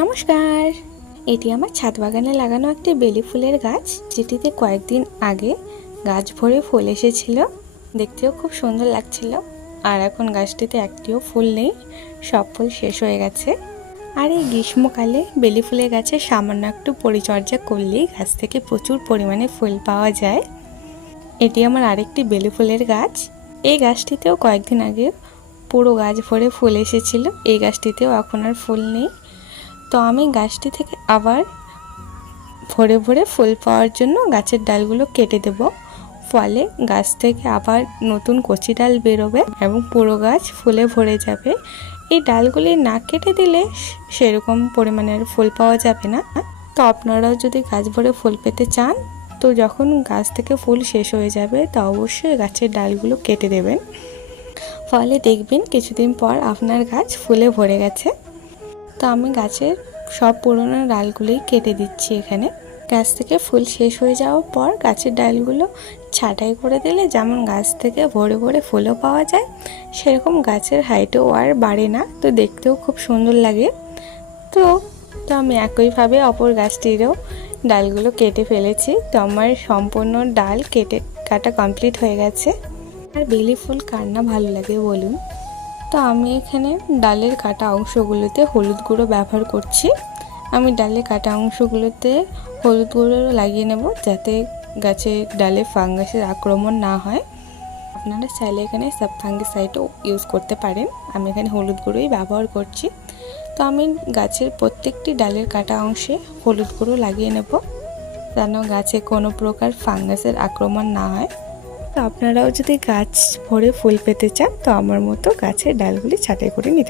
নমস্কার। এটি আমার ছাদ বাগানে লাগানো একটি বেলি ফুলের গাছ, যেটিতে কয়েকদিন আগে গাছ ভরে ফুল এসেছিল। দেখতেও খুব সুন্দর লাগছিল। আর এখন গাছটিতে একটিও ফুল নেই, সব ফুল শেষ হয়ে গেছে। আর এই গ্রীষ্মকালে বেলি ফুলের গাছে সামান্য একটু পরিচর্যা করলেই গাছ থেকে প্রচুর পরিমাণে ফুল পাওয়া যায়। এটি আমার আরেকটি বেলি ফুলের গাছ। এই গাছটিতেও কয়েকদিন আগে পুরো গাছ ভরে ফুল এসেছিল। এই গাছটিতেও এখন আর ফুল নেই। তো আমি গাছটি থেকে আবার ভরে ভরে ফুল পাওয়ার জন্য গাছের ডালগুলো কেটে দেব। ফলে গাছ থেকে আবার নতুন কচি ডাল বেরোবে এবং পুরো গাছ ফুলে ভরে যাবে। এই ডালগুলি না কেটে দিলে সেরকম পরিমাণের ফুল পাওয়া যাবে না। তো আপনারাও যদি গাছ ভরে ফুল পেতে চান, তো যখন গাছ থেকে ফুল শেষ হয়ে যাবে তা অবশ্যই গাছের ডালগুলো কেটে দেবেন। ফলে দেখবেন কিছুদিন পর আপনার গাছ ফুলে ভরে গেছে। তো আমি গাছের সব পুরনো ডালগুলোই কেটে দিচ্ছি। এখানে গাছ থেকে ফুল শেষ হয়ে যাওয়ার পর গাছের ডালগুলো ছাঁটাই করে দিলে যেমন গাছ থেকে ভরে ভরে ফুলও পাওয়া যায়, সেরকম গাছের হাইটও আর বাড়ে না, তো দেখতেও খুব সুন্দর লাগে। তো আমি একইভাবে অপর গাছটিরও ডালগুলো কেটে ফেলেছি। তো আমার সম্পূর্ণ ডাল কাটা কমপ্লিট হয়ে গেছে। আর বেলি ফুল কার না ভালো লাগে বলুন। তো আমি এখানে ডালের কাটা অংশগুলোতে হলুদ গুঁড়ো ব্যবহার করছি। আমি ডালের কাটা অংশগুলোতে হলুদ গুঁড়ো লাগিয়ে নেব, যাতে গাছের ডালে ফাঙ্গাসের আক্রমণ না হয়। আপনারা চাইলে এখানে সাবফাঙ্গিসাইডও ইউজ করতে পারেন। আমি এখানে হলুদ গুঁড়োই ব্যবহার করছি। তো আমি গাছের প্রত্যেকটি ডালের কাটা অংশে হলুদ গুঁড়ো লাগিয়ে নেব, যেন গাছে কোনো প্রকার ফাঙ্গাসের আক্রমণ না হয়। তো আপনারাও যদি গাছ ভরে ফুল পেতে চান, তো আমার মতো গাছের ডালগুলি ছাঁটাই করে নিতে